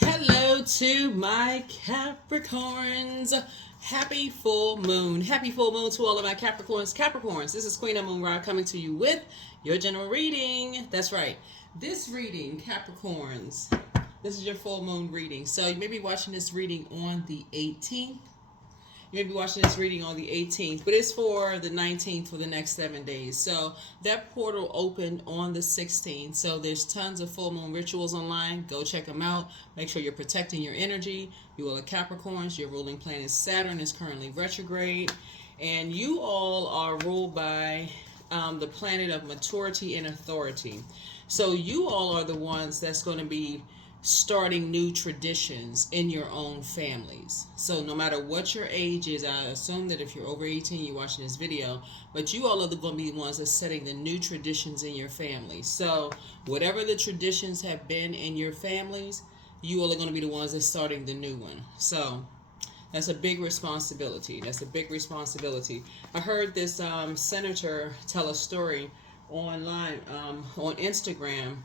Hello to my Capricorns. Happy full moon. Happy full moon to all of my Capricorns. Capricorns, this is Queen Amun Ra coming to you with your general reading. That's right. This reading, Capricorns, this is your full moon reading. So you may be watching this reading on the 18th. You may be watching this reading on the 18th, but it's for the 19th for the next 7 days. So that portal opened on the 16th. So there's tons of full moon rituals online. Go check them out. Make sure you're protecting your energy. You all are Capricorns. Your ruling planet Saturn is currently retrograde. And you all are ruled by the planet of maturity and authority. So you all are the ones that's going to be starting new traditions in your own families. So no matter what your age is, I assume that if you're over 18, you're watching this video, but you all are going to be the ones that's setting the new traditions in your family. So whatever the traditions have been in your families, you all are going to be the ones that's starting the new one. So that's a big responsibility. That's a big responsibility. I heard this senator tell a story online on Instagram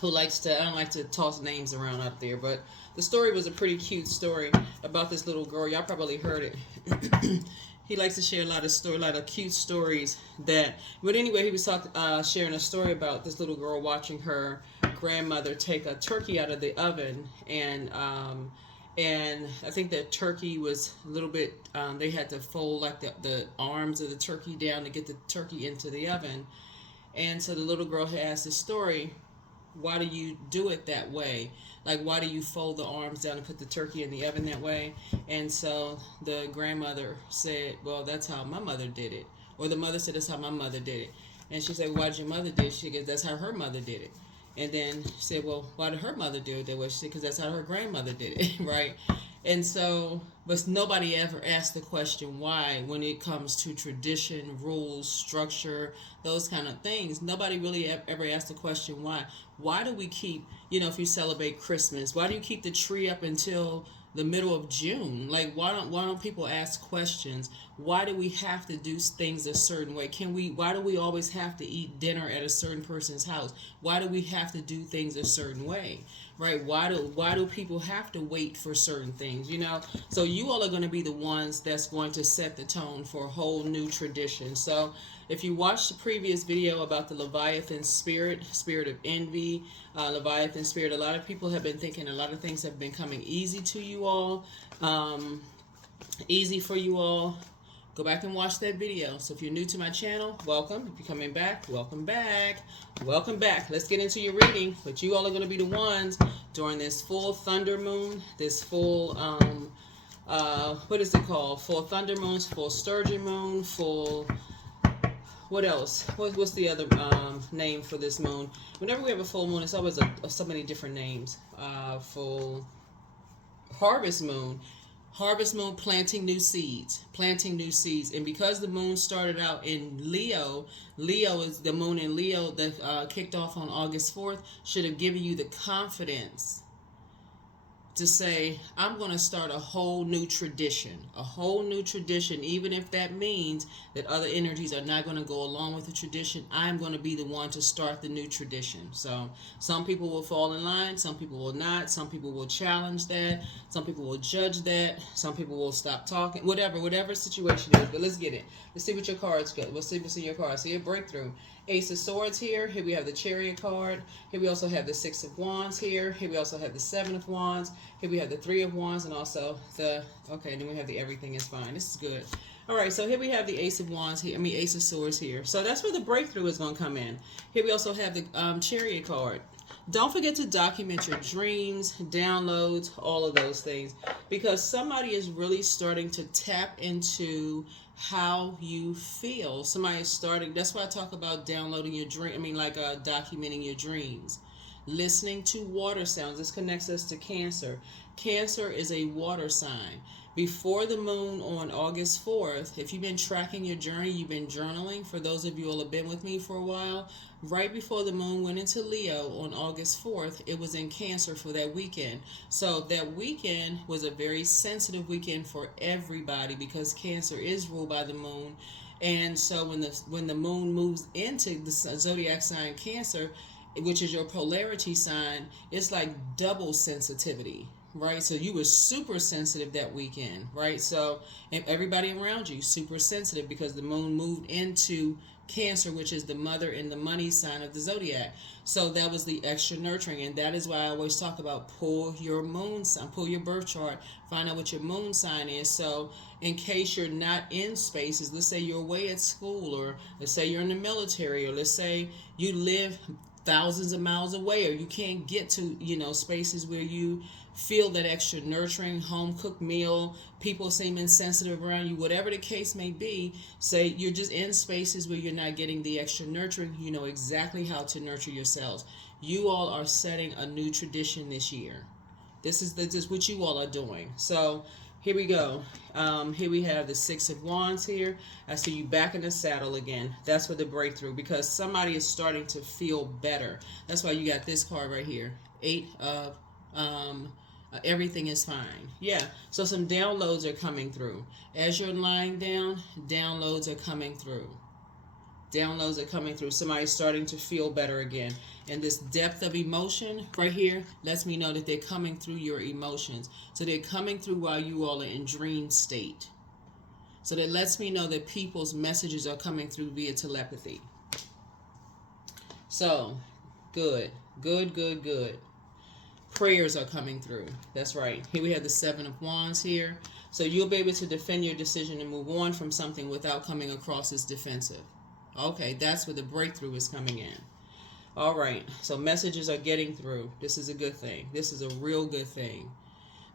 who likes to, I don't like to toss names around up there, but the story was a pretty cute story about this little girl. Y'all probably heard it. He likes to share a lot of cute stories but anyway, he was sharing a story about this little girl watching her grandmother take a turkey out of the oven, and I think that turkey was a little bit, they had to fold like the arms of the turkey down to get the turkey into the oven. And so the little girl had asked this story, why do you do it that way? Like, why do you fold the arms down and put the turkey in the oven that way? And so the grandmother said, well, that's how my mother did it. Or the mother said, that's how my mother did it. And she said, why did your mother do it? She goes, that's how her mother did it. And then she said, well, why did her mother do it that way? She said, because that's how her grandmother did it, right? And so, but nobody ever asked the question why when it comes to tradition, rules, structure, those kind of things. Nobody really ever asked the question why. Why do we keep, if you celebrate Christmas, why do you keep the tree up until the middle of June? Like, why don't people ask questions? Why do we have to do things a certain way? Why do we always have to eat dinner at a certain person's house? Why do we have to do things a certain way? Right? Why do people have to wait for certain things? So you all are going to be the ones that's going to set the tone for a whole new tradition. So if you watched the previous video about the Leviathan spirit of envy, Leviathan spirit, a lot of people have been thinking a lot of things have been coming easy to you all, easy for you all. Go back and watch that video. So if you're new to my channel, welcome. If you're coming back, welcome back. Welcome back. Let's get into your reading. But you all are going to be the ones during this full thunder moon, this full, what is it called? Full thunder moons, full sturgeon moon, full, what else? What's the other name for this moon? Whenever we have a full moon, it's always so many different names. Full harvest moon. Harvest moon, planting new seeds. And because the moon started out in Leo is the moon in Leo that kicked off on August 4th, should have given you the confidence to say, I'm going to start a whole new tradition, even if that means that other energies are not going to go along with the tradition. I'm going to be the one to start the new tradition. So some people will fall in line, some people will not, some people will challenge that, some people will judge that, some people will stop talking, whatever situation is. But let's get it. Let's see what your cards go. Let's see what's in your cards. See a breakthrough. Ace of Swords here. Here we have the Chariot card. Here we also have the Six of Wands here. Here we also have the Seven of Wands. Here we have the Three of Wands and also then we have the Everything is Fine. This is good. All right, so here we have the Ace of Wands here. Ace of Swords here. So that's where the breakthrough is going to come in. Here we also have the Chariot card. Don't forget to document your dreams, downloads, all of those things, because somebody is really starting to tap into how you feel. Somebody is starting. That's why I talk about downloading your dream. Documenting your dreams. Listening to water sounds. This connects us to Cancer. Cancer is a water sign. Before the moon on August 4th, if you've been tracking your journey, you've been journaling, for those of you who have been with me for a while, right before the moon went into Leo on August 4th, it was in Cancer for that weekend. So that weekend was a very sensitive weekend for everybody because Cancer is ruled by the moon. And so when the moon moves into the zodiac sign Cancer, which is your polarity sign, it's like double sensitivity, right? So you were super sensitive that weekend, right? So and everybody around you super sensitive because the moon moved into Cancer, which is the mother and the money sign of the zodiac. So that was the extra nurturing, and that is why I always talk about pull your moon sign, pull your birth chart, find out what your moon sign is. So in case you're not in spaces, let's say you're away at school, or let's say you're in the military, or let's say you live thousands of miles away, or you can't get to, spaces where you feel that extra nurturing, home cooked meal, people seem insensitive around you, whatever the case may be. Say you're just in spaces where you're not getting the extra nurturing, you know exactly how to nurture yourselves. You all are setting a new tradition this year. This is what you all are doing. So here we go. Here we have the Six of Wands here. I see you back in the saddle again. That's for the breakthrough, because somebody is starting to feel better. That's why you got this card right here. Eight of everything is fine. Yeah, so some downloads are coming through. As you're lying down, downloads are coming through. Downloads are coming through. Somebody's starting to feel better again. And this depth of emotion right here lets me know that they're coming through your emotions. So they're coming through while you all are in dream state. So that lets me know that people's messages are coming through via telepathy. So, good. Good, good, good. Prayers are coming through. That's right. Here we have the Seven of Wands here. So you'll be able to defend your decision and move on from something without coming across as defensive. Okay, that's where the breakthrough is coming in. All right, so messages are getting through. This is a good thing. This is a real good thing.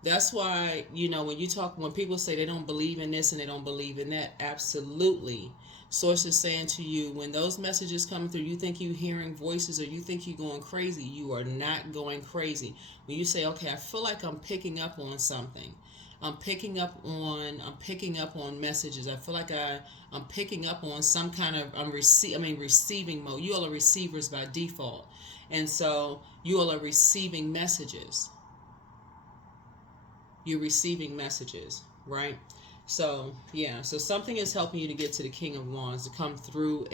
That's why, when people say they don't believe in this and they don't believe in that, absolutely. Source is saying to you, when those messages come through, you think you're hearing voices or you think you're going crazy. You are not going crazy. When you say, okay, I feel like I'm picking up on something. I'm picking up on messages. I feel like I'm picking up on some kind of receiving mode. You all are receivers by default. And so you all are receiving messages. You're receiving messages, right? So yeah, so something is helping you to get to the King of Wands, to come through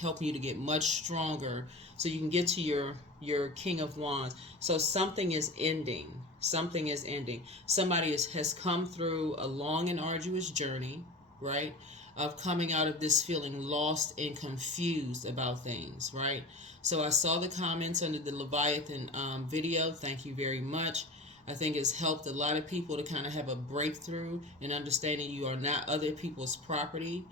helping you to get much stronger so you can get to your King of Wands. So something is ending. Something is ending. Somebody has come through a long and arduous journey, right? Of coming out of this feeling lost and confused about things, right? So I saw the comments under the Leviathan video. Thank you very much. I think it's helped a lot of people to kind of have a breakthrough in understanding you are not other people's property.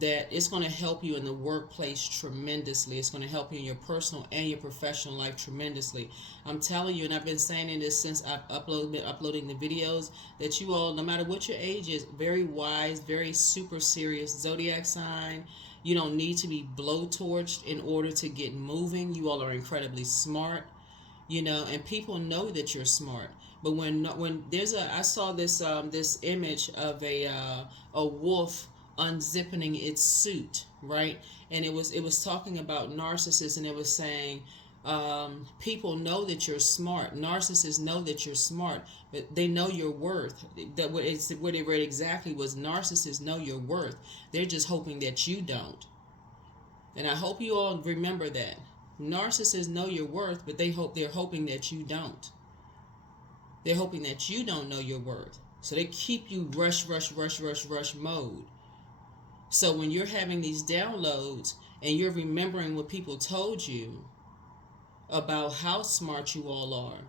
That it's going to help you in the workplace tremendously. It's going to help you in your personal and your professional life tremendously. I'm telling you, and I've been saying this since I've been uploading the videos, that you all, no matter what your age is, very wise, very super serious zodiac sign. You don't need to be blowtorched in order to get moving. You all are incredibly smart, and people know that you're smart. But when there's I saw this image of a wolf unzipping its suit, right? And it was talking about narcissists, and it was saying people know that you're smart. Narcissists know that you're smart, but they know your worth. That what it read exactly was narcissists know your worth. They're just hoping that you don't. And I hope you all remember that. Narcissists know your worth, but they're hoping that you don't. They're hoping that you don't know your worth. So they keep you rush mode. So when you're having these downloads and you're remembering what people told you about how smart you all are,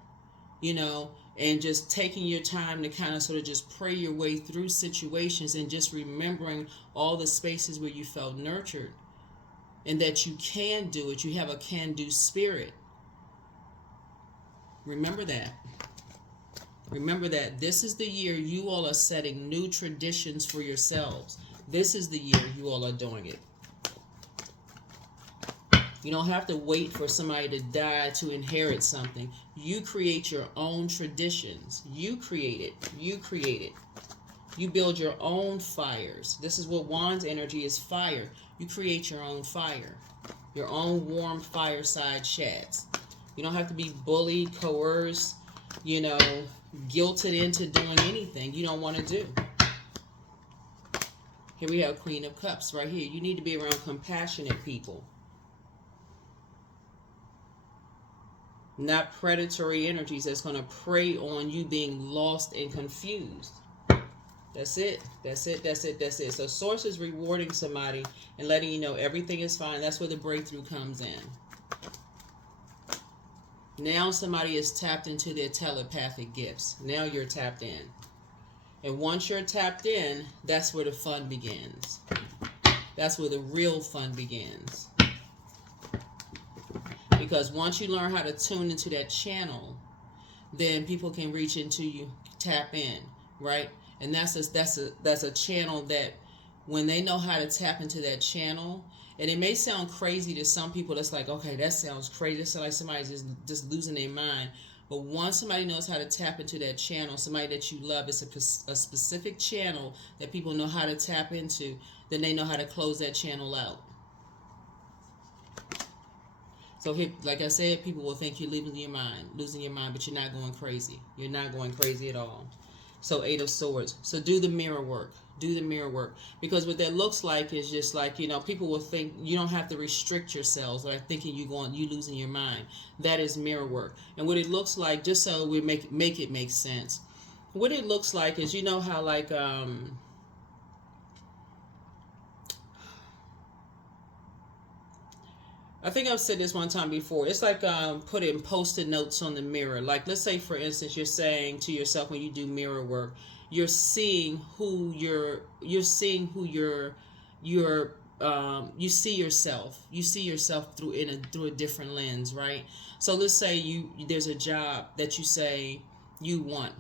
and just taking your time to kind of sort of just pray your way through situations and just remembering all the spaces where you felt nurtured and that you can do it. You have a can-do spirit. Remember that. Remember that this is the year you all are setting new traditions for yourselves. This is the year you all are doing it. You don't have to wait for somebody to die to inherit something. You create your own traditions. You create it. You create it. You build your own fires. This is what Wands energy is, fire. You create your own fire. Your own warm fireside chats. You don't have to be bullied, coerced, guilted into doing anything you don't want to do. Here we have Queen of Cups right here. You need to be around compassionate people. not predatory energies that's going to prey on you being lost and confused. That's it. That's it. That's it. That's it. So source is rewarding somebody and letting you know everything is fine. That's where the breakthrough comes in. Now somebody is tapped into their telepathic gifts. Now you're tapped in. And once you're tapped in, that's where the fun begins. That's where the real fun begins. Because once you learn how to tune into that channel, then people can reach into you, tap in, right? And that's a channel that when they know how to tap into that channel, and it may sound crazy to some people, that's like, okay, that sounds crazy. It sounds like somebody's just losing their mind. But once somebody knows how to tap into that channel, somebody that you love, it's a specific channel that people know how to tap into, then they know how to close that channel out. So here, like I said, people will think you're losing your mind, but you're not going crazy. You're not going crazy at all. So 8 of Swords. So do the mirror work. Do the mirror work. Because what that looks like is just like, you know, people will think you don't have to restrict yourselves by thinking you losing your mind. That is mirror work. And what it looks like, just so we make it make sense. What it looks like is, you know how like I think I've said this one time before. It's like putting Post-it notes on the mirror. Like, let's say, for instance, you're saying to yourself when you do mirror work, you see yourself. You see yourself through a different lens, right? So let's say there's a job that you say you want.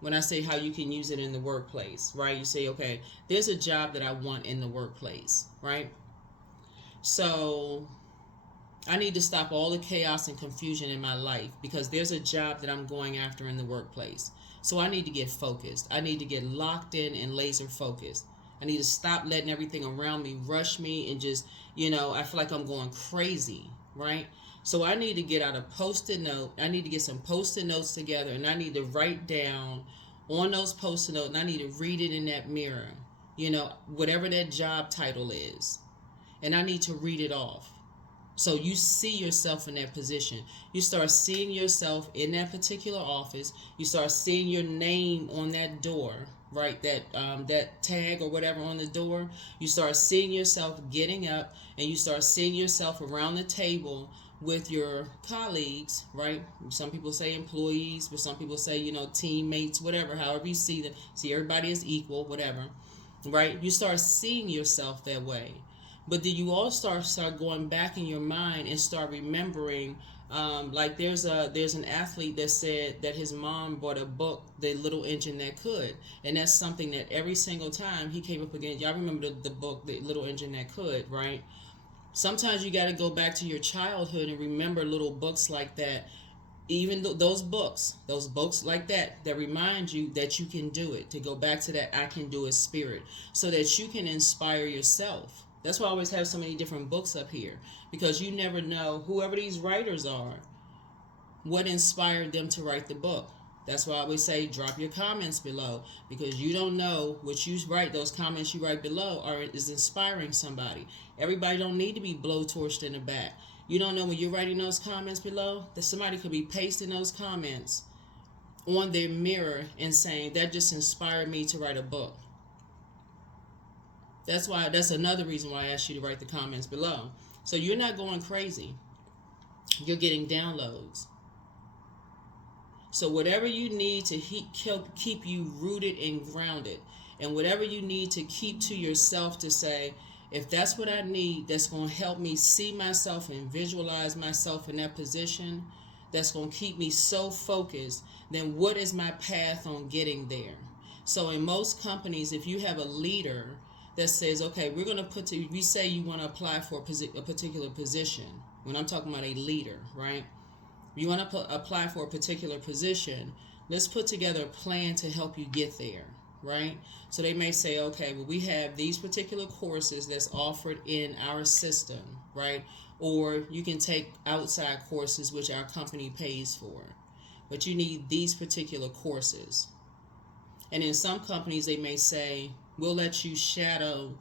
When I say how you can use it in the workplace, right? You say, okay, there's a job that I want in the workplace, right? So I need to stop all the chaos and confusion in my life because there's a job that I'm going after in the workplace. So I need to get focused. I need to get locked in and laser focused. I need to stop letting everything around me rush me and just, you know, I feel like I'm going crazy, right? So I need to get out a Post-it note. I need to get some Post-it notes together, and I need to write down on those Post-it notes, and I need to read it in that mirror, you know, whatever that job title is. And I need to read it off. So you see yourself in that position. You start seeing yourself in that particular office. You start seeing your name on that door, right? That tag or whatever on the door. You start seeing yourself getting up, and you start seeing yourself around the table with your colleagues, right? Some people say employees, but some people say, you know, teammates, whatever, however you see them. See everybody as equal, whatever, right? You start seeing yourself that way. But then you all start going back in your mind and start remembering, like there's an athlete that said that his mom bought a book, The Little Engine That Could, and that's something that every single time he came up against. Y'all remember the book, The Little Engine That Could, right? Sometimes you got to go back to your childhood and remember little books like that. Even those books like that remind you that you can do it, to go back to that I can do it spirit, so that you can inspire yourself. That's why I always have so many different books up here, because you never know, whoever these writers are, what inspired them to write the book. That's why I always say drop your comments below, because you don't know what you write, those comments you write below is inspiring somebody. Everybody don't need to be blowtorched in the back. You don't know when you're writing those comments below that somebody could be pasting those comments on their mirror and saying, that just inspired me to write a book. That's another reason why I asked you to write the comments below. So you're not going crazy. You're getting downloads. So whatever you need to keep you rooted and grounded, and whatever you need to keep to yourself to say, if that's what I need, that's going to help me see myself and visualize myself in that position, that's going to keep me so focused, then what is my path on getting there? So in most companies, if you have a leader that says, okay, we're going to we say you want to apply for a particular position. When I'm talking about a leader, right? You want to apply for a particular position, let's put together a plan to help you get there, right? So they may say, okay, well, we have these particular courses that's offered in our system, right? Or you can take outside courses, which our company pays for. But you need these particular courses. And in some companies, they may say, we'll let you shadow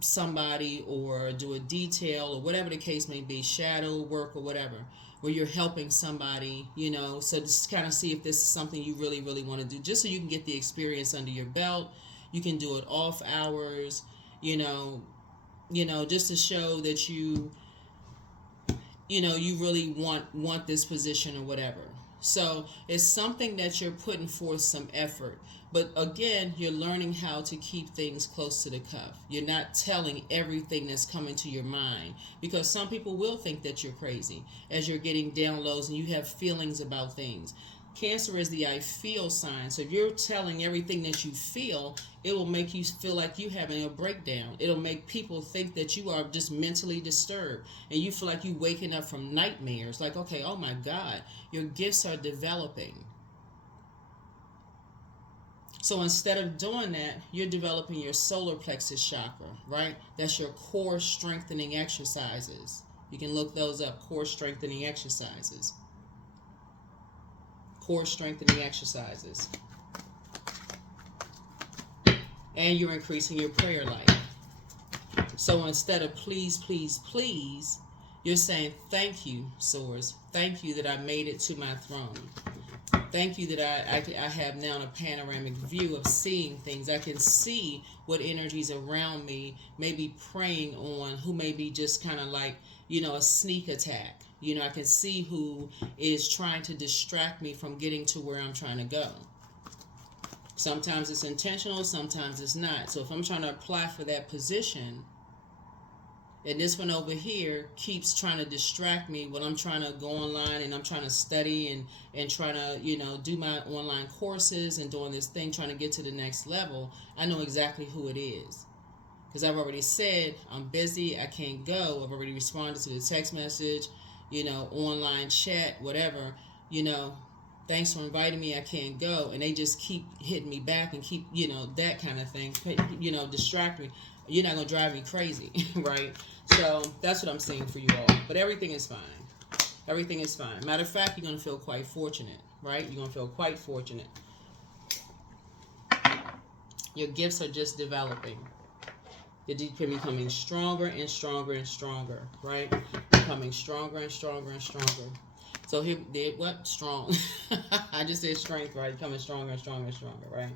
somebody or do a detail or whatever the case may be, shadow work or whatever. where you're helping somebody, you know, so just kind of see if this is something you really, really want to do, just so you can get the experience under your belt. You can do it off hours, you know, just to show that you really want this position or whatever. So it's something that you're putting forth some effort. But again, you're learning how to keep things close to the cuff. You're not telling everything that's coming to your mind, because some people will think that you're crazy as you're getting downloads and you have feelings about things. Cancer is the I feel sign. So if you're telling everything that you feel, it will make you feel like you having a breakdown. It'll make people think that you are just mentally disturbed, and you feel like you waking up from nightmares. Like, okay, oh my God, your gifts are developing. So instead of doing that, you're developing your solar plexus chakra, right? That's your core strengthening exercises. You can look those up, core strengthening exercises. Core strengthening exercises. And you're increasing your prayer life. So instead of please, please, please, you're saying thank you, Source. Thank you that I made it to my throne. Thank you that I have now a panoramic view of seeing things. I can see what energies around me may be preying on, who may be just kind of like, a sneak attack. I can see who is trying to distract me from getting to where I'm trying to go. Sometimes it's intentional, sometimes it's not. So if I'm trying to apply for that position, and this one over here keeps trying to distract me when I'm trying to go online and I'm trying to study and trying to, do my online courses and doing this thing, trying to get to the next level, I know exactly who it is. Because I've already said, I'm busy, I can't go. I've already responded to the text message, online chat, whatever, thanks for inviting me, I can't go. And they just keep hitting me back and keep, that kind of thing, distract me. You're not going to drive me crazy, right? So that's what I'm saying for you all. But everything is fine. Everything is fine. Matter of fact, you're going to feel quite fortunate, right? You're going to feel quite fortunate. Your gifts are just developing. You're becoming stronger and stronger and stronger, right? Becoming stronger and stronger and stronger. So here, what? Strong. I just said strength, right? Becoming stronger and stronger and stronger, right?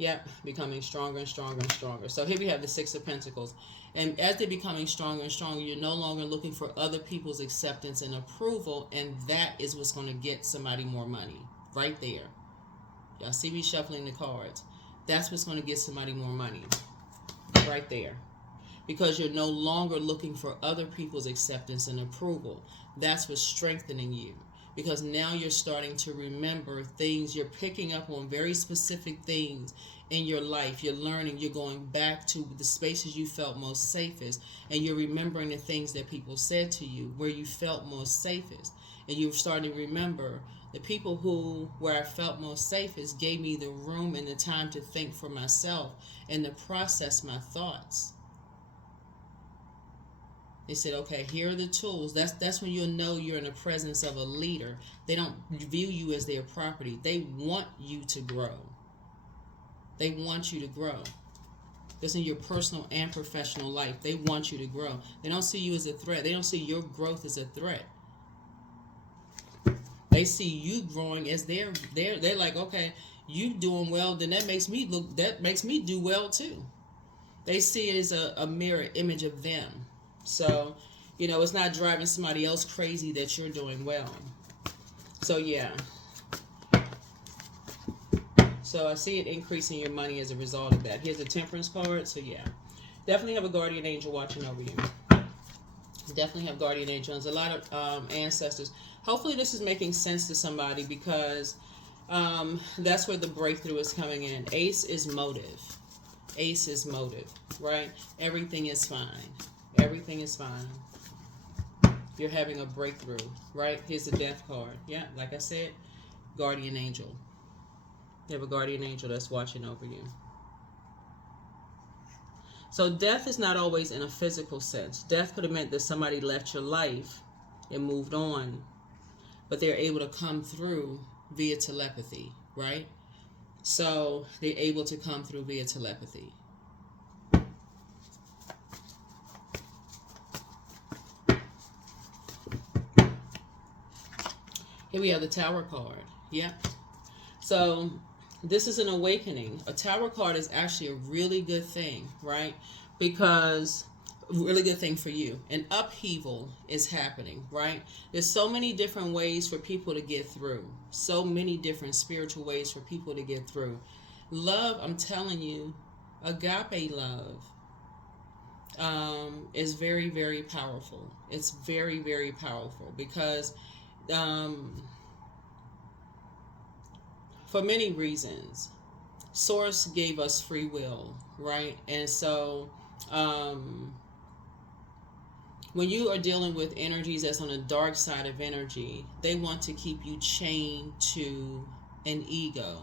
Yep, becoming stronger and stronger and stronger. So here we have the Six of Pentacles. And as they're becoming stronger and stronger, you're no longer looking for other people's acceptance and approval. And that is what's going to get somebody more money. Right there. Y'all see me shuffling the cards. That's what's going to get somebody more money. Right there. Because you're no longer looking for other people's acceptance and approval. That's what's strengthening you. Because now you're starting to remember things. You're picking up on very specific things in your life. You're learning. You're going back to the spaces you felt most safest. And you're remembering the things that people said to you where you felt most safest. And you're starting to remember the people where I felt most safest gave me the room and the time to think for myself and to process my thoughts. They said, okay, here are the tools. That's when you'll know you're in the presence of a leader. They don't view you as their property. They want you to grow. They want you to grow. This in your personal and professional life. They want you to grow. They don't see you as a threat. They don't see your growth as a threat. They see you growing as they're like, okay, you doing well, then that makes me do well too. They see it as a mirror image of them. So, it's not driving somebody else crazy that you're doing well. So, yeah. So, I see it increasing your money as a result of that. Here's a Temperance card. So, yeah. Definitely have a guardian angel watching over you. Definitely have guardian angels. A lot of ancestors. Hopefully, this is making sense to somebody because that's where the breakthrough is coming in. Ace is motive. Ace is motive, right? Everything is fine. Everything is fine. You're having a breakthrough, right? Here's the Death card. Yeah, like I said, guardian angel. You have a guardian angel that's watching over you. So death is not always in a physical sense. Death could have meant that somebody left your life and moved on, but they're able to come through via telepathy, right? So they're able to come through via telepathy. Here we have the Tower card. Yep. So this is an awakening. A Tower card is actually a really good thing, right? Because really good thing for you. An upheaval is happening, right? There's so many different ways for people to get through. So many different spiritual ways for people to get through. Love, I'm telling you, agape love is very, very powerful. It's very, very powerful because for many reasons, Source gave us free will, right? And so when you are dealing with energies that's on the dark side of energy, they want to keep you chained to an ego.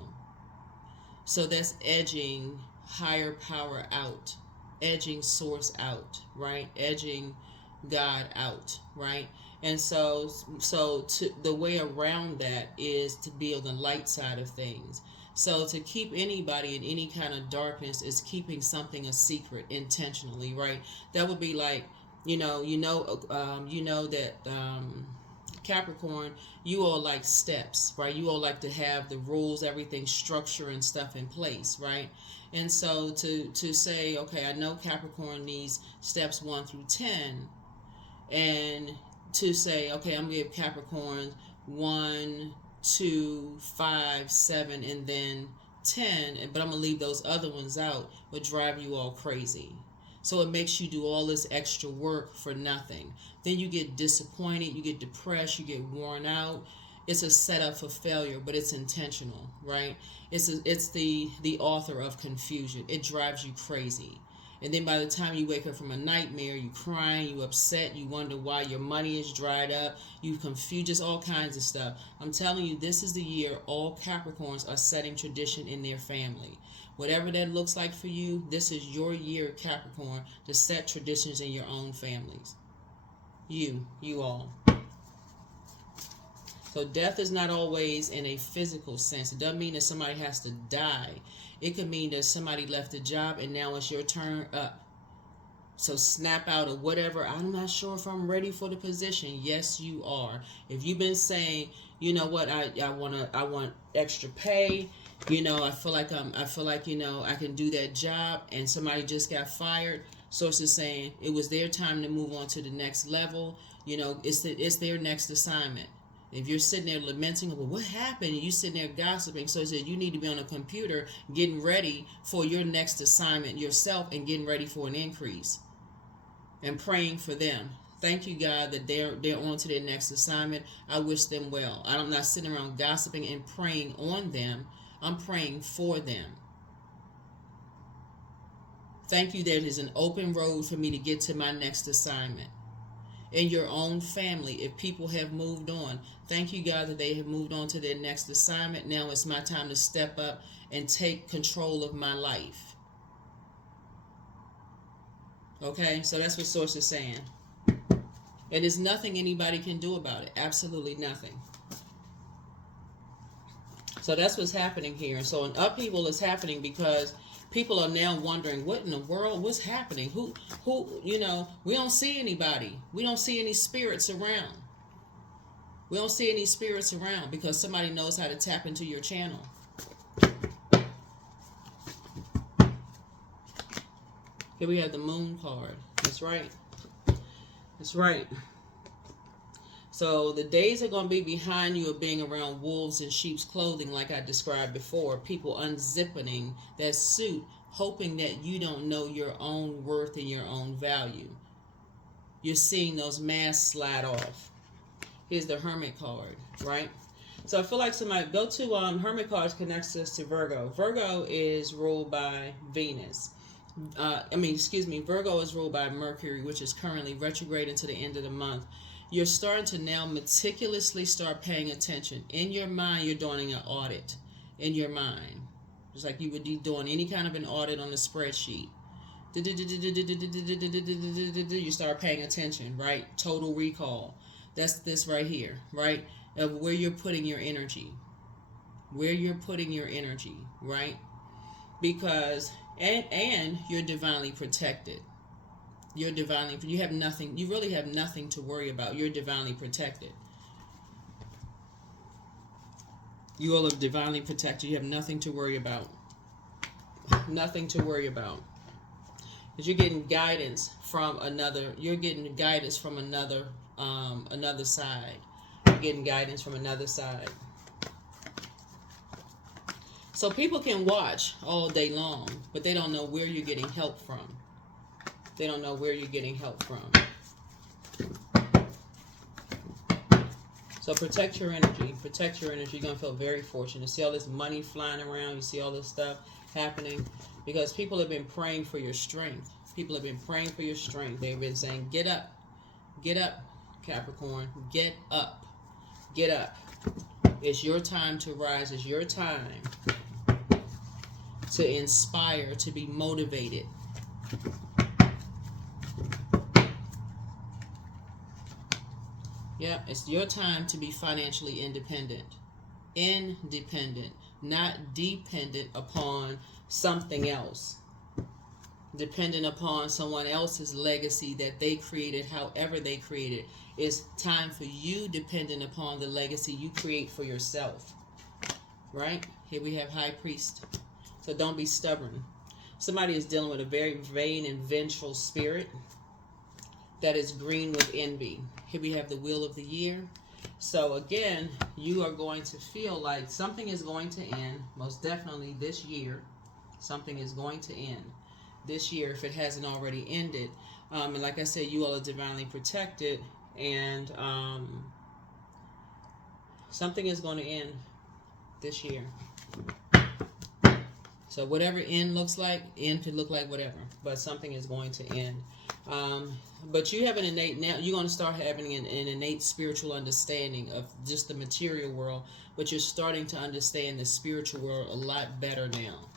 So that's edging higher power out, edging Source out, right? Edging God out, right? And so the way around that is to be on the light side of things. So to keep anybody in any kind of darkness is keeping something a secret intentionally, right? That would be like, you know that Capricorn, you all like steps, right? You all like to have the rules, everything, structure and stuff in place, right? And so to say, okay, I know Capricorn needs steps 1 through 10, and to say, okay, I'm gonna give Capricorn 1, 2, 5, 7, and then 10, but I'm gonna leave those other ones out, would drive you all crazy. So it makes you do all this extra work for nothing. Then you get disappointed, you get depressed, you get worn out. It's a setup for failure, but it's intentional, right? It's the author of confusion. It drives you crazy. And then by the time you wake up from a nightmare, you crying, you upset, you wonder why your money is dried up, you confused, just all kinds of stuff. I'm telling you, this is the year all Capricorns are setting tradition in their family. Whatever that looks like for you, this is your year, Capricorn, to set traditions in your own families. You all. So death is not always in a physical sense. It doesn't mean that somebody has to die. It could mean that somebody left a job and now it's your turn up. So snap out of whatever. I'm not sure if I'm ready for the position. Yes, you are. If you've been saying, you know what, I want extra pay. You know, I feel like I can do that job, and somebody just got fired. Source is saying it was their time to move on to the next level. You know, it's their next assignment. If you're sitting there lamenting, well, what happened? And you sitting there gossiping. So it says you need to be on a computer getting ready for your next assignment yourself and getting ready for an increase and praying for them. Thank you, God, that they're on to their next assignment. I wish them well. I'm not sitting around gossiping and praying on them. I'm praying for them. Thank you, there is an open road for me to get to my next assignment. In your own family, if people have moved on, thank you, God, that they have moved on to their next assignment. Now it's my time to step up and take control of my life. Okay, so that's what Source is saying. And there's nothing anybody can do about it. Absolutely nothing. So that's what's happening here. So an upheaval is happening because people are now wondering, what in the world, what's happening? Who, you know, we don't see anybody. We don't see any spirits around. We don't see any spirits around because somebody knows how to tap into your channel. Here we have the Moon card. That's right. That's right. So the days are going to be behind you of being around wolves in sheep's clothing, like I described before. People unzipping that suit, hoping that you don't know your own worth and your own value. You're seeing those masks slide off. Here's the Hermit card, right? So I feel like somebody, go to Hermit cards connects us to Virgo. Virgo is ruled by Venus. Virgo is ruled by Mercury, which is currently retrograde into the end of the month. You're starting to now meticulously start paying attention. In your mind, you're doing an audit. In your mind. Just like you would be doing any kind of an audit on a spreadsheet. You start paying attention, right? Total recall. That's this right here, right? Of where you're putting your energy. Where you're putting your energy, right? Because, and you're divinely protected. You have nothing, you really have nothing to worry about. You're divinely protected. You all are divinely protected. You have nothing to worry about. Nothing to worry about. Because you're getting guidance from another. You're getting guidance from another side. You're getting guidance from another side. So people can watch all day long, but they don't know where you're getting help from. They don't know where you're getting help from. So protect your energy. Protect your energy. You're going to feel very fortunate. You see all this money flying around. You see all this stuff happening because people have been praying for your strength. People have been praying for your strength. They've been saying, get up. Get up, Capricorn. Get up. Get up. It's your time to rise. It's your time to inspire, to be motivated. Yeah, it's your time to be financially independent. Independent, not dependent upon something else. Dependent upon someone else's legacy that they created, however they created. It's time for you dependent upon the legacy you create for yourself. Right? Here we have High Priest. So don't be stubborn. Somebody is dealing with a very vain and vengeful spirit that is green with envy. Here we have the Wheel of the Year. So again, you are going to feel like something is going to end, most definitely this year. Something is going to end this year if it hasn't already ended. And like I said, you all are divinely protected, and something is going to end this year. So whatever end looks like, end could look like whatever, but something is going to end. But you have an innate, now you're going to start having an innate spiritual understanding of just the material world, but you're starting to understand the spiritual world a lot better now.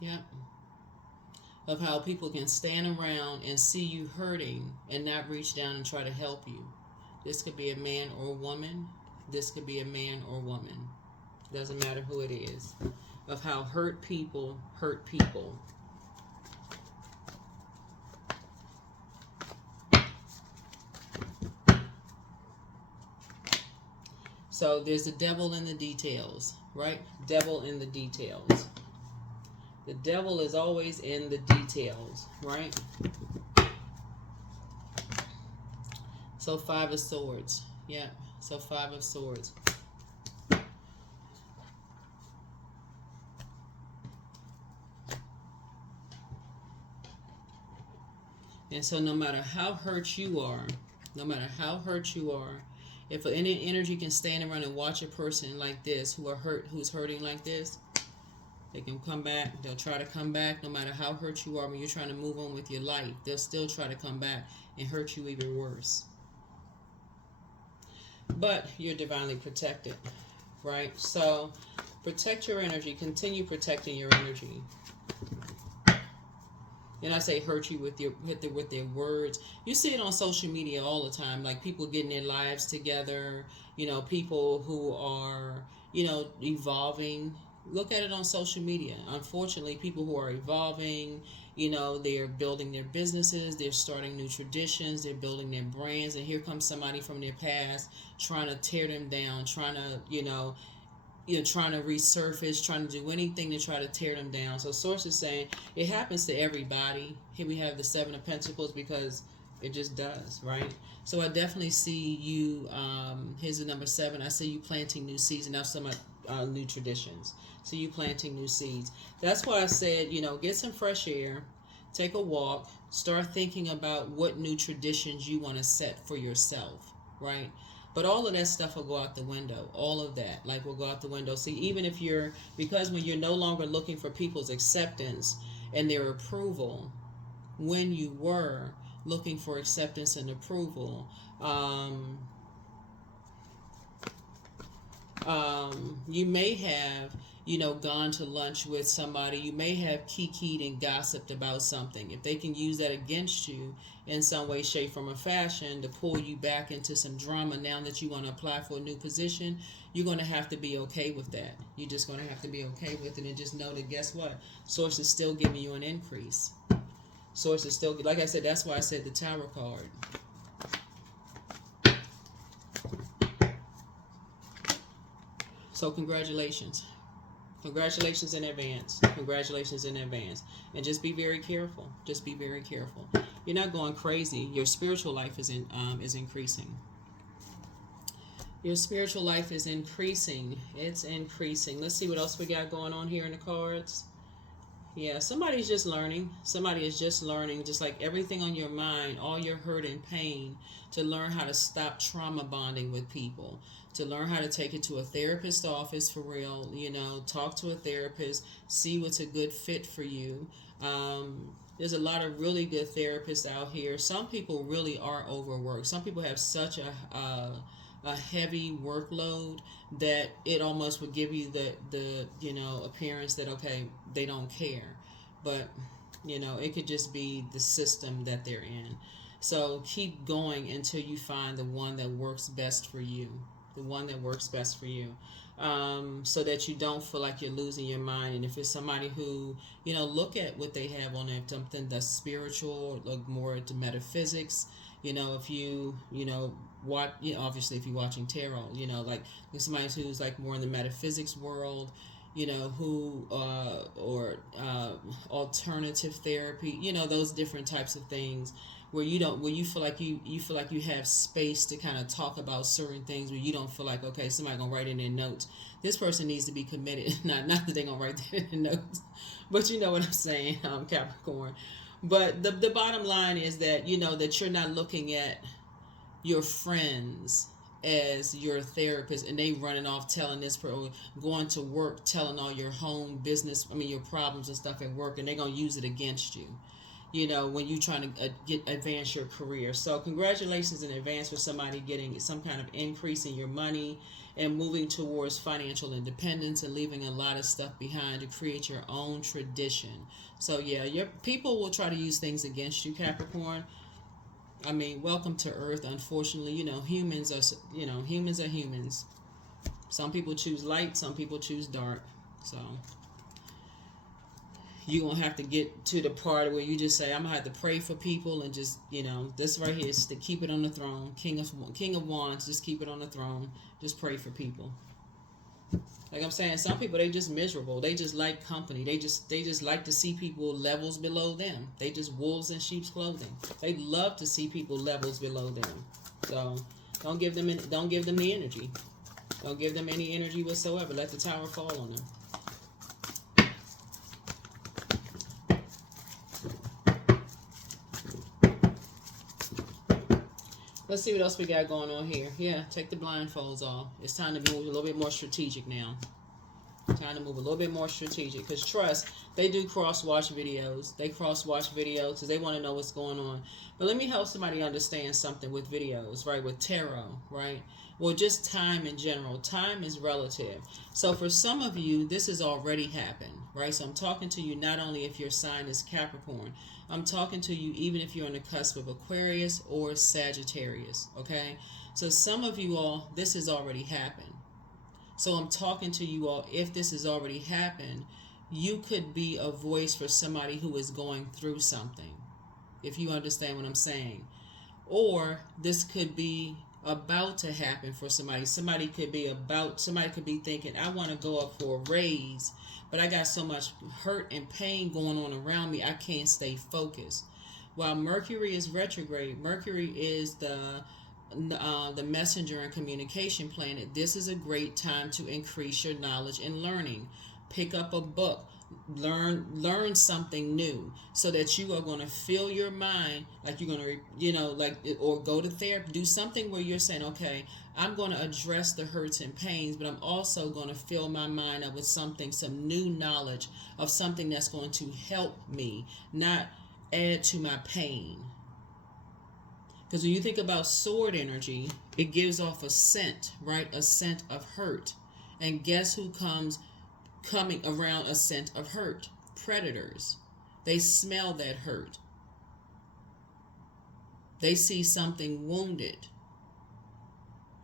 Yep. Of how people can stand around and see you hurting and not reach down and try to help you. This could be a man or a woman. This could be a man or woman. Doesn't matter who it is. Of how hurt people hurt people. So there's the devil in the details, right? Devil in the details. The devil is always in the details, right? So 5 of Swords. Yeah. So 5 of Swords. And so no matter how hurt you are, if any energy can stand around and watch a person like this who's hurting like this, they can come back. They'll try to come back no matter how hurt you are when you're trying to move on with your life. They'll still try to come back and hurt you even worse. But you're divinely protected, right? So protect your energy. Continue protecting your energy. And I say hurt you with their words. You see it on social media all the time, like people getting their lives together. People who are evolving. Look at it on social media. Unfortunately, people who are evolving, they're building their businesses, they're starting new traditions, they're building their brands, and here comes somebody from their past trying to tear them down, trying to resurface, trying to do anything to try to tear them down. So Source is saying it happens to everybody. Here we have the 7 of Pentacles because it just does, right? So I definitely see you, here's the number 7. I see you planting new seeds, and now some new traditions. So you planting new seeds. That's why I said, get some fresh air, take a walk, start thinking about what new traditions you want to set for yourself, right? But all of that stuff will go out the window. All of that, will go out the window. See, even if because when you're no longer looking for people's acceptance and their approval, when you were looking for acceptance and approval, you may have, gone to lunch with somebody. You may have kikied and gossiped about something. If they can use that against you in some way, shape, form, or fashion to pull you back into some drama now that you want to apply for a new position, you're going to have to be okay with that. You're just going to have to be okay with it and just know that, guess what? Source is still giving you an increase. Source is still, like I said, that's why I said the Tower card. So congratulations. Congratulations in advance. Congratulations in advance. And just be very careful. Just be very careful. You're not going crazy. Your spiritual life is increasing. Your spiritual life is increasing. It's increasing. Let's see what else we got going on here in the cards. Yeah, somebody's just learning. Somebody is just learning, just like everything on your mind, all your hurt and pain, to learn how to stop trauma bonding with people, to learn how to take it to a therapist office for real, you know, talk to a therapist, see what's a good fit for you. There's a lot of really good therapists out here. Some people really are overworked. Some people have such a heavy workload that it almost would give you the you know, appearance that, okay, they don't care. But you know, it could just be the system that they're in. So keep going until you find the one that works best for you, the one that works best for you, so that you don't feel like you're losing your mind. And if it's somebody who, you know, look at what they have on there, something that's spiritual, look more into metaphysics. You know, if you know, watch, you know, obviously if you're watching tarot, you know, like somebody who's like more in the metaphysics world, you know, who or alternative therapy, you know, those different types of things where you don't, where you feel like you feel like you have space to kind of talk about certain things, where you don't feel like, okay, somebody gonna write in their notes, this person needs to be committed. Not that they're gonna write that in the notes, but you know what I'm saying, Capricorn. But the bottom line is that, you know, that you're not looking at your friends as your therapist and they running off telling this person, going to work telling all your home business, I mean your problems and stuff at work, and they're going to use it against you, you know, when you're trying to advance your career. So congratulations in advance for somebody getting some kind of increase in your money and moving towards financial independence and leaving a lot of stuff behind to create your own tradition. So yeah, your people will try to use things against you, Capricorn. I mean, welcome to Earth. Unfortunately, you know, humans are humans. Some people choose light, some people choose dark. So you're going to have to get to the part where you just say, I'm going to have to pray for people and just, you know, this right here is to keep it on the throne. King of Wands, just keep it on the throne. Just pray for people. Like I'm saying, some people, they just miserable. They just like company. They just like to see people levels below them. They just wolves in sheep's clothing. They love to see people levels below them. So don't give them the energy. Don't give them any energy whatsoever. Let the tower fall on them. Let's see what else we got going on here. Yeah, take the blindfolds off. It's time to move a little bit more strategic now. Time to move a little bit more strategic. Because trust, they do cross-watch videos. They cross-watch videos because they want to know what's going on. But let me help somebody understand something with videos, right? With tarot, right? Well, just time in general. Time is relative. So for some of you, this has already happened, right? So I'm talking to you not only if your sign is Capricorn. I'm talking to you even if you're on the cusp of Aquarius or Sagittarius, okay? So some of you all, this has already happened. So I'm talking to you all, if this has already happened, you could be a voice for somebody who is going through something, if you understand what I'm saying. Or this could be about to happen for somebody. Somebody could be thinking, I want to go up for a raise, but I got so much hurt and pain going on around me, I can't stay focused. While Mercury is retrograde, Mercury is the messenger and communication planet. This is a great time to increase your knowledge and learning. Pick up a book, learn something new, so that you are going to fill your mind, like you're going to, or go to therapy, do something where you're saying, okay, I'm going to address the hurts and pains, but I'm also going to fill my mind up with some new knowledge of something that's going to help me, not add to my pain. Because when you think about sword energy, it gives off a scent, right? A scent of hurt. And guess who coming around a scent of hurt? Predators. They smell that hurt. They see something wounded.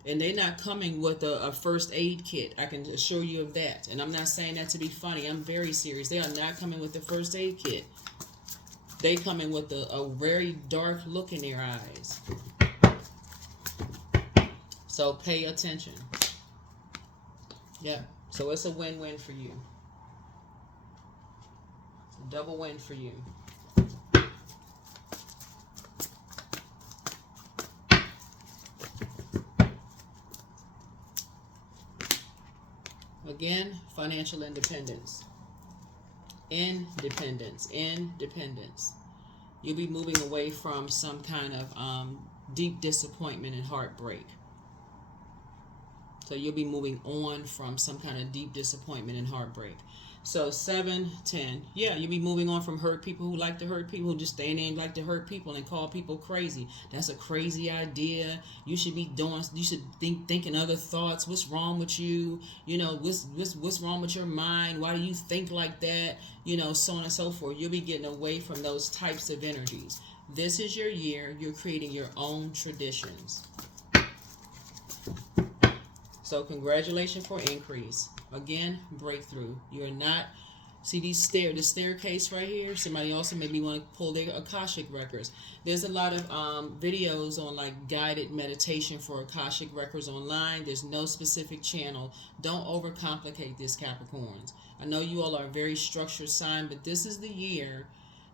And they're not coming with a first aid kit. I can assure you of that. And I'm not saying that to be funny. I'm very serious. They are not coming with the first aid kit. They come in with a very dark look in their eyes. So pay attention. Yeah. So it's a win-win for you. It's a double win for you. Again, financial independence. Independence. Independence. You'll be moving away from some kind of deep disappointment and heartbreak. So you'll be moving on from some kind of deep disappointment and heartbreak. So 7, 10. Yeah, you'll be moving on from hurt people who like to hurt people, who just stand there and like to hurt people and call people crazy. That's a crazy idea. You should be doing. You should thinking other thoughts. What's wrong with you? You know, what's wrong with your mind? Why do you think like that? You know, so on and so forth. You'll be getting away from those types of energies. This is your year. You're creating your own traditions. So congratulations for increase. Again, breakthrough. You're not, see the staircase right here? Somebody also maybe want to pull their Akashic records. There's a lot of videos on like guided meditation for Akashic records online. There's no specific channel. Don't overcomplicate this, Capricorns. I know you all are a very structured sign, but this is the year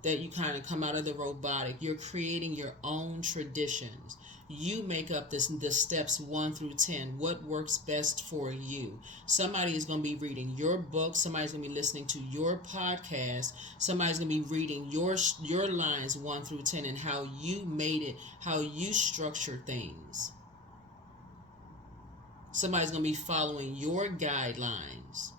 that you kind of come out of the robotic. You're creating your own traditions. You make up the steps 1 through 10. What works best for you? Somebody is going to be reading your book. Somebody's going to be listening to your podcast. Somebody's going to be reading your lines 1 through 10 and how you made it, how you structure things. Somebody's going to be following your guidelines.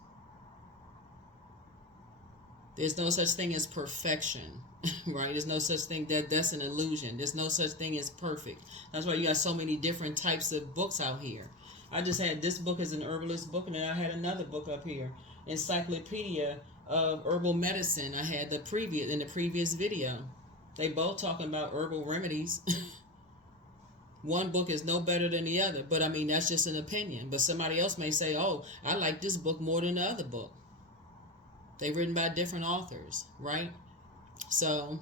There's no such thing as perfection, right? There's no such thing that's an illusion. There's no such thing as perfect. That's why you got so many different types of books out here. I just had this book as an herbalist book, and then I had another book up here, Encyclopedia of Herbal Medicine. I had in the previous video. They both talking about herbal remedies. One book is no better than the other, but I mean that's just an opinion. But somebody else may say, "Oh, I like this book more than the other book." They're written by different authors, right? So,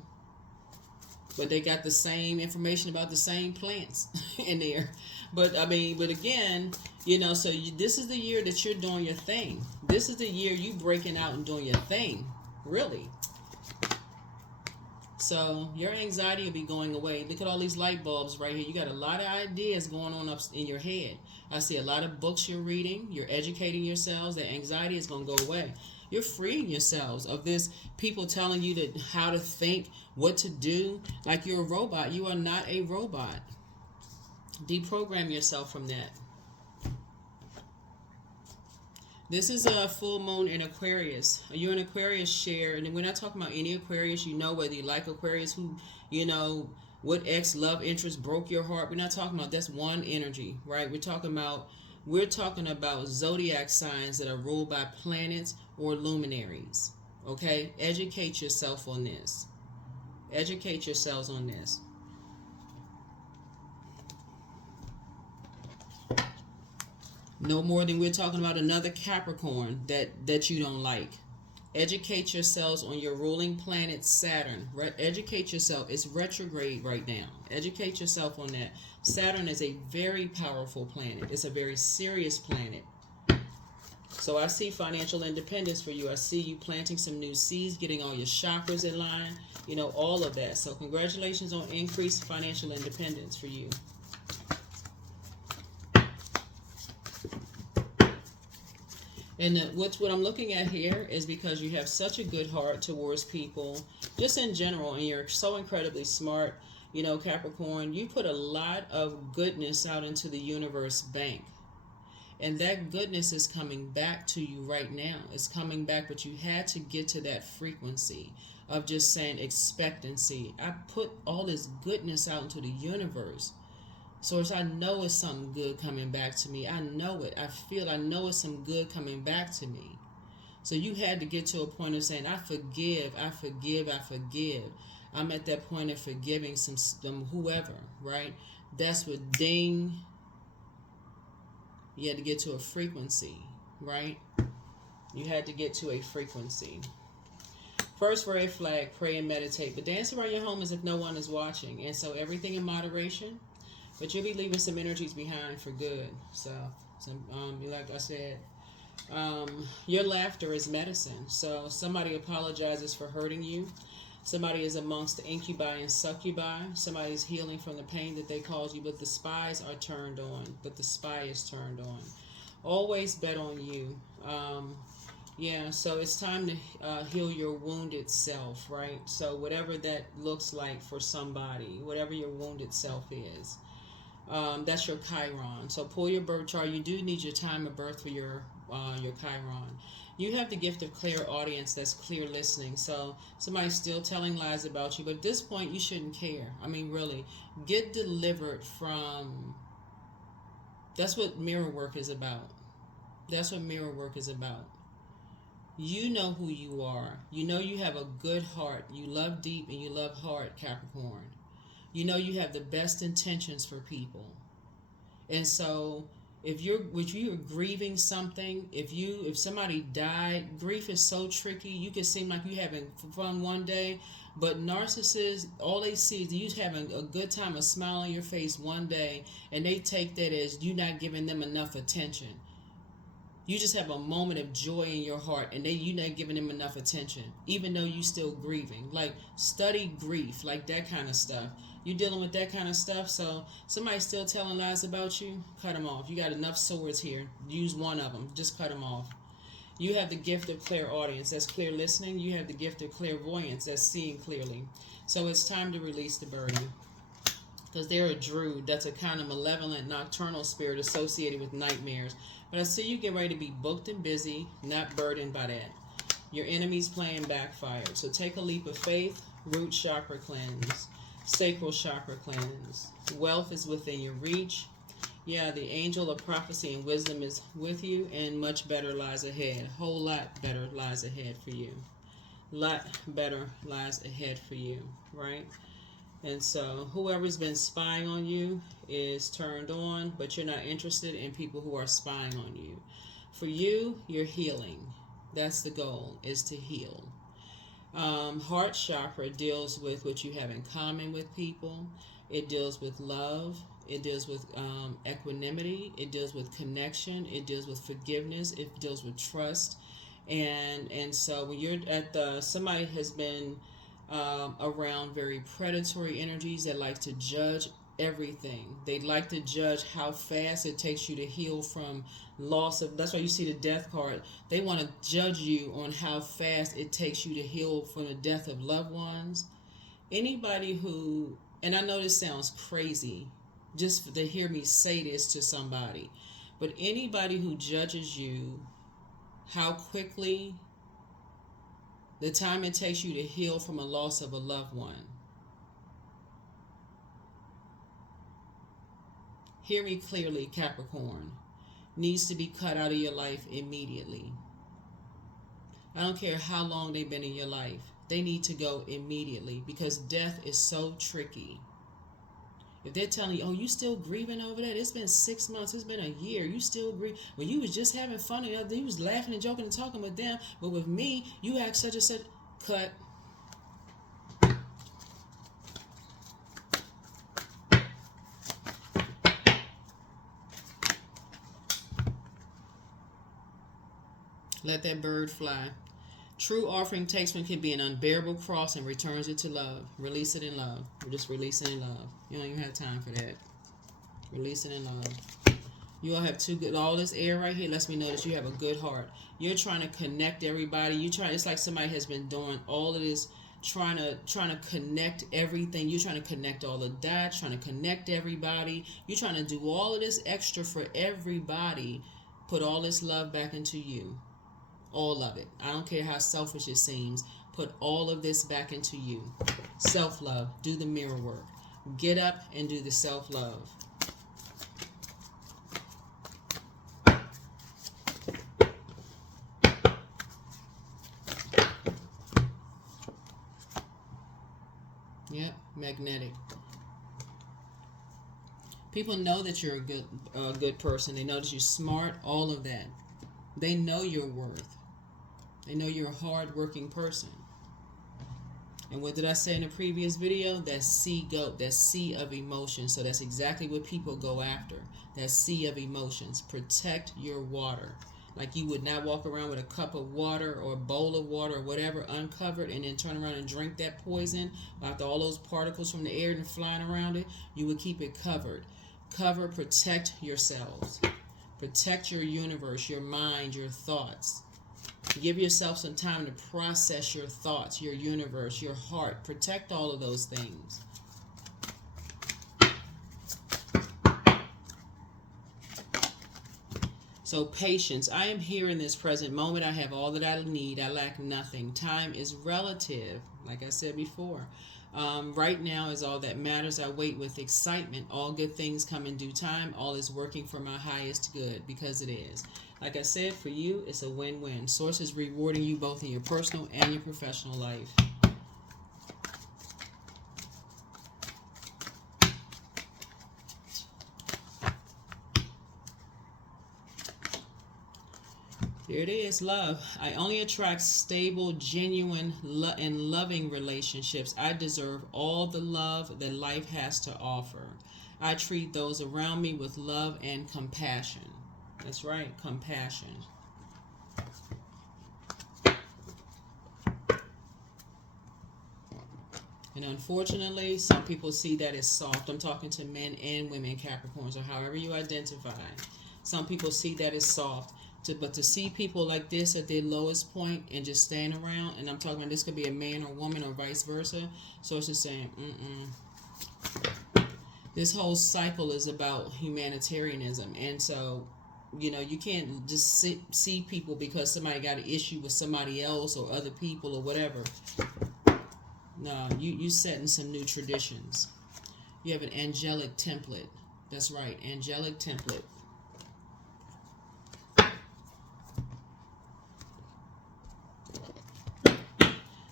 but they got the same information about the same plants in there. But again, you know, so this is the year that you're doing your thing. This is the year you breaking out and doing your thing, really. So your anxiety will be going away. Look at all these light bulbs right here. You got a lot of ideas going on up in your head. I see a lot of books you're reading. You're educating yourselves. The anxiety is going to go away. You're freeing yourselves of this people telling you that how to think, what to do, like you're a robot. You are not a robot. Deprogram yourself from that. This is a full moon in Aquarius. You're an Aquarius share, and we're not talking about any Aquarius. You know whether you like Aquarius, who, you know, what ex love interest broke your heart. We're not talking about that's one energy, right? We're talking about zodiac signs that are ruled by planets or luminaries. Okay? Educate yourself on this. Educate yourselves on this. No more than we're talking about another Capricorn that you don't like. Educate yourselves on your ruling planet Saturn. Educate yourself. It's retrograde right now. Educate yourself on that. Saturn is a very powerful planet. It's a very serious planet. So I see financial independence for you. I see you planting some new seeds, getting all your chakras in line, you know, all of that. So congratulations on increased financial independence for you. And what I'm looking at here is because you have such a good heart towards people, just in general, and you're so incredibly smart, you know, Capricorn, you put a lot of goodness out into the universe bank. And that goodness is coming back to you right now. It's coming back, but you had to get to that frequency of just saying expectancy. I put all this goodness out into the universe. Source, I know it's something good coming back to me. I know it. I know it's some good coming back to me. So you had to get to a point of saying, I forgive. I'm at that point of forgiving some whoever, right? That's what ding. You had to get to a frequency, right? You had to get to a frequency. First red flag, pray and meditate. But dance around your home as if no one is watching. And so everything in moderation. But you'll be leaving some energies behind for good. So, like I said, your laughter is medicine. So somebody apologizes for hurting you. Somebody is amongst the incubi and succubi. Somebody is healing from the pain that they caused you. But the spies are turned on. But the spy is turned on. Always bet on you. Yeah, so it's time to heal your wounded self, right? So whatever that looks like for somebody, whatever your wounded self is, that's your Chiron. So pull your birth chart. You do need your time of birth for your Chiron. You have the gift of clear audience, that's clear listening. So somebody's still telling lies about you, but at this point you shouldn't care. I mean, really, get delivered from. That's what mirror work is about. That's what mirror work is about. You know who you are. You know you have a good heart. You love deep and you love hard, Capricorn. You know you have the best intentions for people. And so if you're grieving something, if somebody died, grief is so tricky. You can seem like you're having fun one day, but narcissists, all they see is you having a good time, a smile on your face one day, and they take that as you not giving them enough attention. You just have a moment of joy in your heart, and you're not giving them enough attention, even though you still grieving. Like, study grief, like that kind of stuff. You dealing with that kind of stuff, so somebody's still telling lies about you, cut them off. You got enough swords here. Use one of them. Just cut them off. You have the gift of clairaudience. That's clear listening. You have the gift of clairvoyance. That's seeing clearly. So it's time to release the burden. Because they're a druid. That's a kind of malevolent, nocturnal spirit associated with nightmares. But I see you get ready to be booked and busy, not burdened by that. Your enemy's plan backfired. So take a leap of faith. Root chakra cleanse. Sacral chakra cleanse. Wealth is within your reach. Yeah, the angel of prophecy and wisdom is with you, and much better lies ahead. A whole lot better lies ahead for you. Lot better lies ahead for you, right? And so whoever's been spying on you is turned on, but you're not interested in people who are spying on you. For you, you're healing. That's the goal, is to heal. Heart chakra deals with what you have in common with people. It deals with love. It deals with equanimity. It deals with connection. It deals with forgiveness. It deals with trust. And so when you're at somebody has been around very predatory energies that like to judge everything. They like to judge how fast it takes you to heal from loss of. That's why you see the death card. They want to judge you on how fast it takes you to heal from the death of loved ones. Anybody who, and I know this sounds crazy just to hear me say this to somebody, but anybody who judges you how quickly, the time it takes you to heal from a loss of a loved one. Hear me clearly, Capricorn. Needs to be cut out of your life immediately. I don't care how long they've been in your life. They need to go immediately, because death is so tricky. If they're telling you, oh, you still grieving over that? It's been 6 months. It's been a year. You still grieve. Well, you was just having fun. You was laughing and joking and talking with them. But with me, you act such and such. Cut. Let that bird fly. True offering takes what can be an unbearable cross and returns it to love. Release it in love. We're just releasing in love. You don't even have time for that. Release it in love. You all have all this air right here lets me know that you have a good heart. You're trying to connect everybody. It's like somebody has been doing all of this, trying to connect everything. You're trying to connect all the dots, trying to connect everybody. You're trying to do all of this extra for everybody. Put all this love back into you. All of it. I don't care how selfish it seems. Put all of this back into you. Self-love. Do the mirror work. Get up and do the self-love. Yep, magnetic. People know that you're a good person. They know that you're smart. All of that. They know your worth. They know you're a hard-working person. And what did I say in the previous video? That sea goat, that sea of emotions. So that's exactly what people go after. That sea of emotions. Protect your water. Like you would not walk around with a cup of water or a bowl of water or whatever uncovered and then turn around and drink that poison after all those particles from the air and flying around it. You would keep it covered. Cover, protect yourselves. Protect your universe, your mind, your thoughts. Give yourself some time to process your thoughts, your universe, your heart. Protect all of those things. So patience. I am here in this present moment. I have all that I need. I lack nothing. Time is relative, like I said before. Right now is all that matters. I wait with excitement. All good things come in due time. All is working for my highest good, because it is. Like I said, for you, it's a win-win. Source is rewarding you both in your personal and your professional life. Here it is, love. I only attract stable, genuine, and loving relationships. I deserve all the love that life has to offer. I treat those around me with love and compassion. That's right, compassion. And unfortunately, some people see that as soft. I'm talking to men and women, Capricorns, or however you identify. Some people see that as soft. But to see people like this at their lowest point and just staying around, and I'm talking about this could be a man or woman or vice versa. So it's just saying, This whole cycle is about humanitarianism. And so, you know, you can't just see people because somebody got an issue with somebody else or other people or whatever. No, you setting some new traditions. You have an angelic template. That's right, angelic template.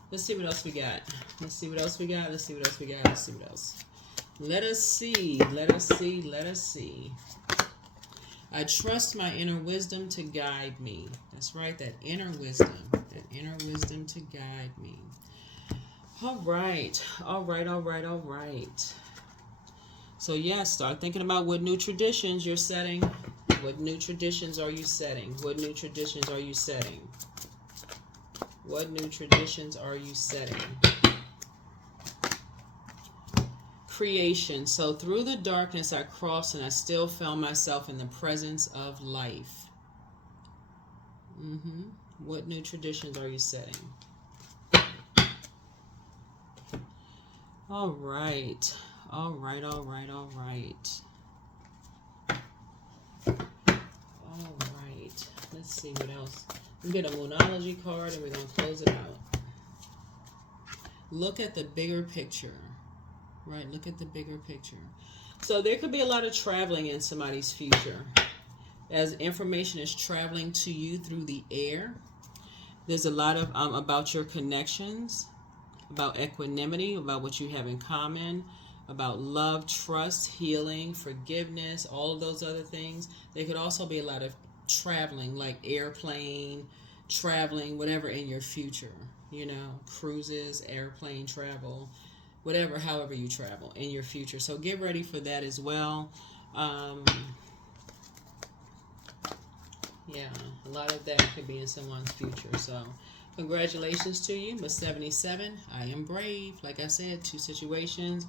Let's see what else we got. Let's see what else we got. Let's see what else we got. Let's see what else. Let us see. Let us see. Let us see. I trust my inner wisdom to guide me. That's right, that inner wisdom. That inner wisdom to guide me. All right. All right, all right, all right. So, yes, start thinking about what new traditions you're setting. What new traditions are you setting? What new traditions are you setting? What new traditions are you setting? Creation. So through the darkness I crossed and I still found myself in the presence of life. What new traditions are you setting? All right. All right, all right, all right. All right. Let's see what else. We get a Moonology card and we're going to close it out. Look at the bigger picture. Right, look at the bigger picture. So there could be a lot of traveling in somebody's future. As information is traveling to you through the air, there's a lot of about your connections, about equanimity, about what you have in common, about love, trust, healing, forgiveness, all of those other things. There could also be a lot of traveling, like airplane, traveling, whatever in your future, you know, cruises, airplane travel, whatever, however you travel in your future. So get ready for that as well. Yeah, a lot of that could be in someone's future. So congratulations to you, Miss 77. I am brave. Like I said, 2 situations.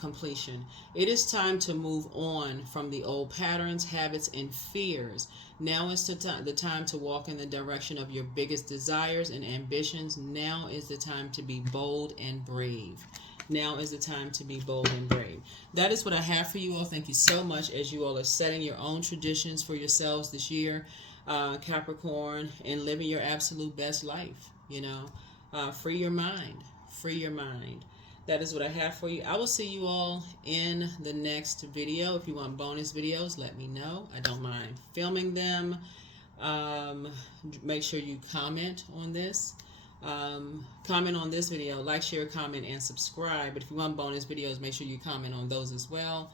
Completion. It is time to move on from the old patterns, habits, and fears. Now is the time to walk in the direction of your biggest desires and ambitions. Now is the time to be bold and brave. Now is the time to be bold and brave. That is what I have for you all. Thank you so much as you all are setting your own traditions for yourselves this year, Capricorn, and living your absolute best life. You know, free your mind. Free your mind. That is what I have for you. I will see you all in the next video. If you want bonus videos, let me know. I don't mind filming them. Make sure you comment on this. Comment on this video. Like, share, comment, and subscribe. But if you want bonus videos, make sure you comment on those as well.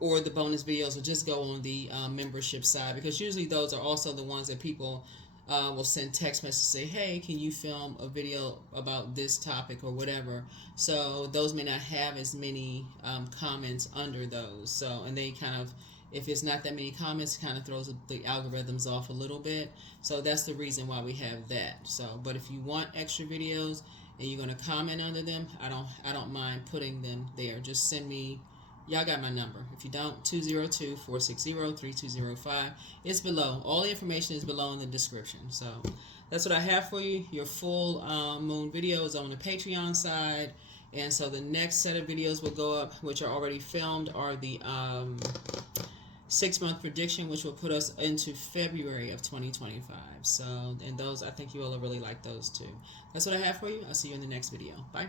Or the bonus videos will just go on the membership side, because usually those are also the ones that people will send text messages say, hey, can you film a video about this topic or whatever. So those may not have as many comments under those. So, and they kind of, if it's not that many comments, it kind of throws the algorithms off a little bit. So that's the reason why we have that. So, but if you want extra videos and you're going to comment under them, I don't mind putting them there. Just send me. Y'all got my number. If you don't, 202-460-3205. It's below. All the information is below in the description. So that's what I have for you. Your full moon video is on the Patreon side. And so the next set of videos will go up, which are already filmed, are the 6-month prediction, which will put us into February of 2025. So, and those, I think you all will really like those too. That's what I have for you. I'll see you in the next video. Bye.